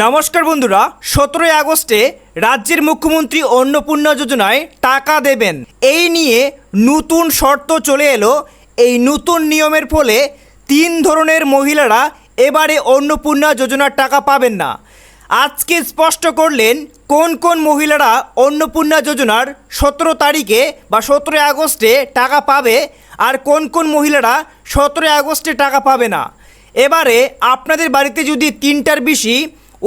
নমস্কার বন্ধুরা, 17 আগস্টে রাজ্যের মুখ্যমন্ত্রী অন্নপূর্ণা যোজনায় টাকা দেবেন, এই নিয়ে নতুন শর্ত চলে এলো। এই নতুন নিয়মের ফলে 3 ধরনের মহিলারা এবারে অন্নপূর্ণা যোজনার টাকা পাবেন না। আজকে স্পষ্ট করলেন কোন কোন মহিলারা অন্নপূর্ণা যোজনার 17 তারিখে বা 17 আগস্টে টাকা পাবে আর কোন কোন মহিলারা 17 আগস্টে টাকা পাবে না। এবারে আপনাদের বাড়িতে যদি 3টার বেশি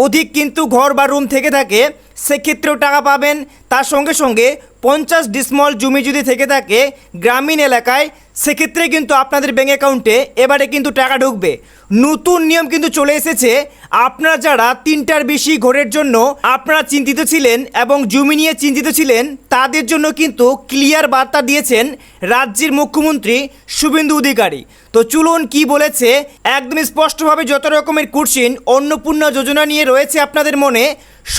অধিক কিন্তু ঘর বা রুম থেকে থাকে সেক্ষেত্রেও টাকা পাবেন। তার সঙ্গে সঙ্গে 50 ডিসিমল জমি যদি থেকে থাকে গ্রামীণ এলাকায় সেক্ষেত্রে কিন্তু আপনাদের ব্যাঙ্ক অ্যাকাউন্টে এবারে কিন্তু টাকা ঢুকবে। নতুন নিয়ম কিন্তু চলে এসেছে। আপনারা যারা 3টার বেশি ঘরের জন্য আপনারা চিন্তিত ছিলেন এবং জমি নিয়ে চিন্তিত ছিলেন তাদের জন্য কিন্তু ক্লিয়ার বার্তা দিয়েছেন রাজ্যের মুখ্যমন্ত্রী শুভেন্দু অধিকারী। তো চলুন কি বলেছে, একদম স্পষ্টভাবে যত রকমের কোশ্চেন অন্নপূর্ণা যোজনা নিয়ে রয়েছে আপনাদের মনে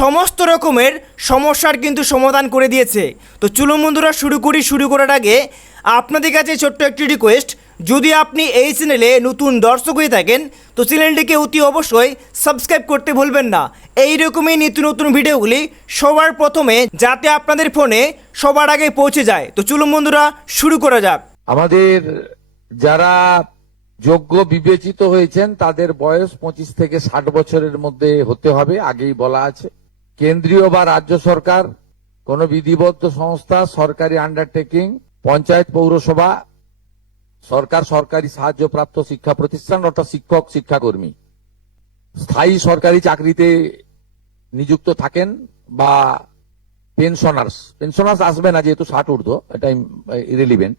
সমস্ত রকমের সমস্যার কিন্তু সমাধান করে দিয়েছে। তো চলুন বন্ধুরা শুরু করার আগে আপনাদের কাছে ছোট্ট একটি রিকোয়েস্ট, যদি আপনি এই চ্যানেলে নতুন দর্শক হয়ে থাকেন তো চ্যানেলটিকে অতি অবশ্যই সাবস্ক্রাইব করতে ভুলবেন না, এই রকমই নিত্য নতুন ভিডিওগুলি সবার প্রথমে যাতে আপনাদের ফোনে সবার আগে পৌঁছে যায়। তো চলুন বন্ধুরা শুরু করা যাক। আমাদের যারা যোগ্য বিবেচিত হয়েছেন তাদের বয়স 25 থেকে 60 বছরের মধ্যে হতে হবে, আগেই বলা আছে। কেন্দ্রীয় বা রাজ্য সরকার, কোন বিধিবদ্ধ সংস্থা, সরকারি আন্ডারটেকিং, পঞ্চায়েত, পৌরসভা, সরকার, সরকারি সাহায্যপ্রাপ্ত শিক্ষা প্রতিষ্ঠান অর্থাৎ শিক্ষক, শিক্ষাকর্মী স্থায়ী সরকারি চাকরিতে নিযুক্ত থাকেন বা পেনশনার্স আসবে না যেহেতু 60 ঊর্ধ্ব, এটা ইরেলিভেন্ট,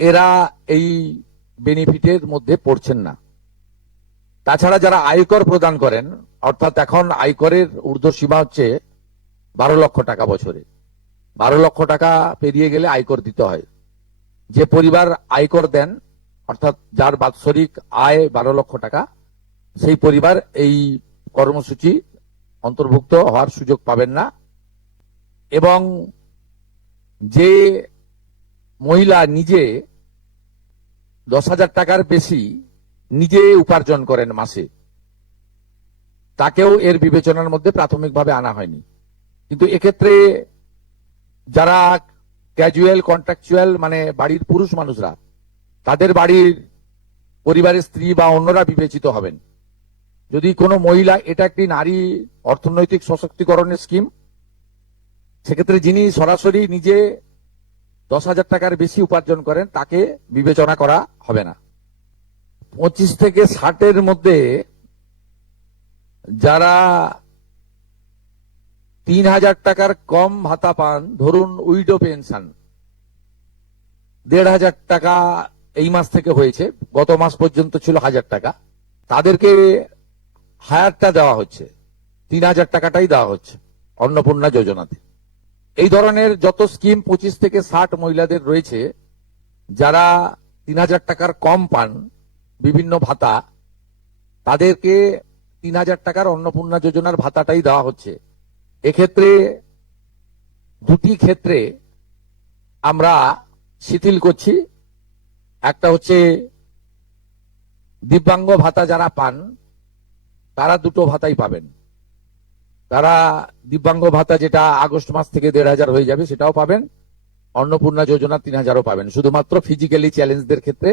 এরা এই বেনিফিটের মধ্যে পড়ছেন না। তাছাড়া যারা আয়কর প্রদান করেন, অর্থাৎ এখন আয়করের ঊর্ধ্বসীমা হচ্ছে 12 লক্ষ টাকা বছরে। 12 লক্ষ টাকা পেরিয়ে গেলে আয়কর দিতে হয়। যে পরিবার আয়কর দেন অর্থাৎ যার বাৎসরিক আয় 12 লক্ষ টাকা, সেই পরিবার এই কর্মসূচি অন্তর্ভুক্ত হওয়ার সুযোগ পাবেন না। এবং যে মহিলা নিজে 10,000 টাকার বেশি নিজে উপার্জন করেন মাসে, তাকেও এর বিবেচনার মধ্যে প্রাথমিকভাবে আনা হয়নি। কিন্তু এক্ষেত্রে যারা ক্যাজুয়াল, কন্ট্রাকচুয়াল, মানে বাড়ির পুরুষ মানুষরা, তাদের বাড়ির পরিবারের স্ত্রী বা অন্যরা বিবেচিত হবেন। যদি কোনো মহিলা, এটা একটি নারী অর্থনৈতিক সশক্তিকরণের স্কিম, সেক্ষেত্রে যিনি সরাসরি নিজে 10,000 টাকার বেশি উপার্জন করেন তাকে বিবেচনা করা হবে না। 25 থেকে 60-এর মধ্যে যারা 3,000 টাকার কম ভাতা পান, ধরুন উইডো পেনশন 1,500 টাকা এই মাস থেকে হয়েছে, গত মাস পর্যন্ত ছিল 1,000 টাকা, তাদেরকে হায়ারটা দেওয়া হচ্ছে, 3,000 টাকাটাই দেওয়া হচ্ছে অন্নপূর্ণা যোজনাতে। এই ধরনের যত স্কিম 25 থেকে 60 মহিলাদের রয়েছে, যারা 3,000 টাকার কম পান বিভিন্ন ভাতা, তাদেরকে 3,000 টাকার অন্নপূর্ণা যোজনার ভাতাটাই দেওয়া হচ্ছে। এক্ষেত্রে দুটি ক্ষেত্রে আমরা শিথিল করছি। একটা হচ্ছে দিব্যাঙ্গ ভাতা যারা পান তারা দুটো ভাতাই পাবেন। তারা দিব্যাঙ্গ ভাতা যেটা আগস্ট মাস থেকে 1,500 হয়ে যাবে সেটাও পাবেন, অন্নপূর্ণা যোজনা 3,000ও পাবেন, শুধুমাত্র ফিজিক্যালি চ্যালেঞ্জদের ক্ষেত্রে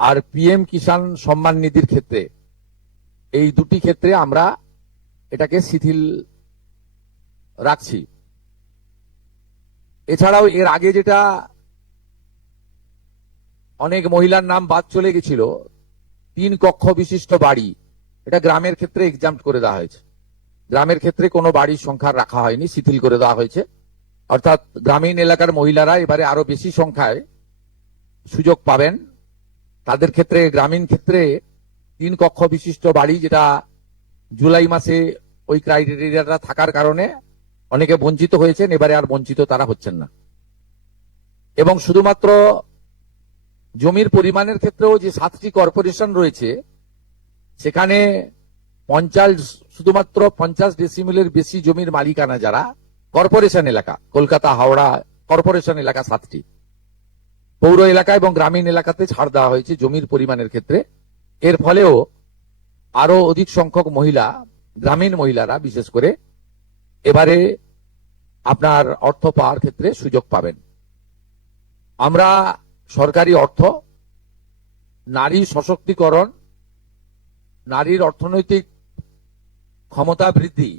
আর পিএম কিষাণ সম্মান নিধির ক্ষেত্রে। এই দুটি ক্ষেত্রে আমরা এটাকে শিথিল রাখছি। এছাড়াও এর আগে যেটা অনেক মহিলার নাম বাদ চলে গেছিল, 3 কক্ষ বিশিষ্ট বাড়ি, এটা গ্রামের ক্ষেত্রে এক্সাম্পট করে দেওয়া হয়েছে। গ্রামের ক্ষেত্রে কোনো বাড়ির সংখ্যা রাখা হয়নি, শিথিল করে দেওয়া হয়েছে। অর্থাৎ গ্রামীণ এলাকার মহিলারা এবারে আরো বেশি সংখ্যায় সুযোগ পাবেন। তাদের ক্ষেত্রে, গ্রামীণ ক্ষেত্রে 3 কক্ষ বিশিষ্ট বাড়ি, যেটা জুলাই মাসে ওই ক্রাইটেরিয়াটা থাকার কারণে অনেকে বঞ্চিত হয়েছেন, এবারে আর বঞ্চিত তারা হচ্ছেন না। এবং শুধুমাত্র জমির পরিমাণের ক্ষেত্রেও যে 7টি কর্পোরেশন রয়েছে, সেখানে শুধুমাত্র 50 ডেসিমেলের বেশি জমির মালিকানা যারা কর্পোরেশন এলাকা, কলকাতা, হাওড়া কর্পোরেশন এলাকা 7টি, পৌর এলাকা এবং গ্রামীণ এলাকাতে ছাড় দেওয়া হয়েছে জমির পরিমাণের ক্ষেত্রে। এর ফলেও আরো অধিক সংখ্যক মহিলা গ্রামীণ মহিলারা বিশেষ করে এবারে আপনার অর্থ পাওয়ার ক্ষেত্রে সুযোগ পাবেন। আমরা সরকারি অর্থ নারী সশক্তিকরণ, নারীর অর্থনৈতিক ক্ষমতা বৃদ্ধি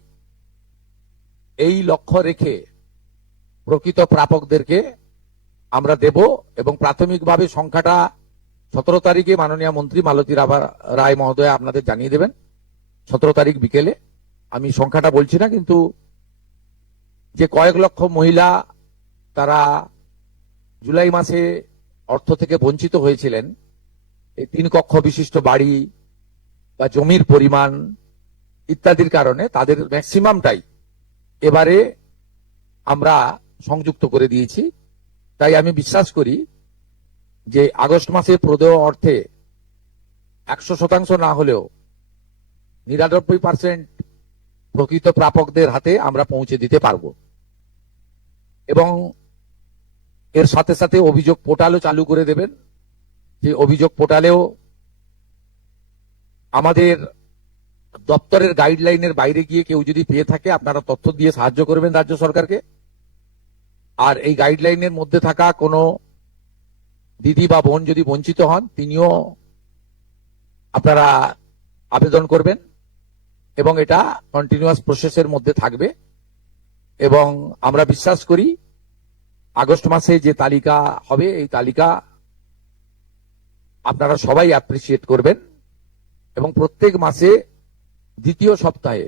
এই লক্ষ্য রেখে প্রকৃত প্রাপকদেরকে আমরা দেব এবং প্রাথমিকভাবে সংখ্যাটা 17 তারিখে মাননীয় মন্ত্রী মালতী রায় মহোদয় আপনাদের জানিয়ে দেবেন। 17 তারিখ বিকেলে আমি সংখ্যাটা বলছি না, কিন্তু যে কয়েক লক্ষ মহিলা তারা জুলাই মাসে অর্থ থেকে বঞ্চিত হয়েছিলেন, এই 3 কক্ষ বিশিষ্ট বাড়ি বা জমির পরিমাণ ইত্যাদির কারণে তাদের ম্যাক্সিমামটাই এবারে আমরা সংযুক্ত করে দিয়েছি। তাই আমি বিশ্বাস করি যে আগস্ট মাসে প্রদেয় অর্থে 100% না হলেও 99% প্রকৃত প্রাপকদের হাতে আমরা পৌঁছে দিতে পারবো। এবং এর সাথে সাথে অভিযোগ পোর্টালও চালু করে দেবেন, যে অভিযোগ পোর্টালেও আমাদের দপ্তরের গাইডলাইনের বাইরে গিয়ে কেউ যদি পেয়ে থাকে আপনারা তথ্য দিয়ে সাহায্য করবেন রাজ্য সরকারকে। আর এই গাইডলাইনের মধ্যে থাকা কোনো দিদি বা বোন যদি বঞ্চিত হন, তিনিও আপনারা আবেদন করবেন এবং এটা কন্টিনিউয়াস প্রসেসের মধ্যে থাকবে। এবং আমরা বিশ্বাস করি আগস্ট মাসে যে তালিকা হবে এই তালিকা আপনারা সবাই অ্যাপ্রিসিয়েট করবেন এবং প্রত্যেক মাসে দ্বিতীয় সপ্তাহে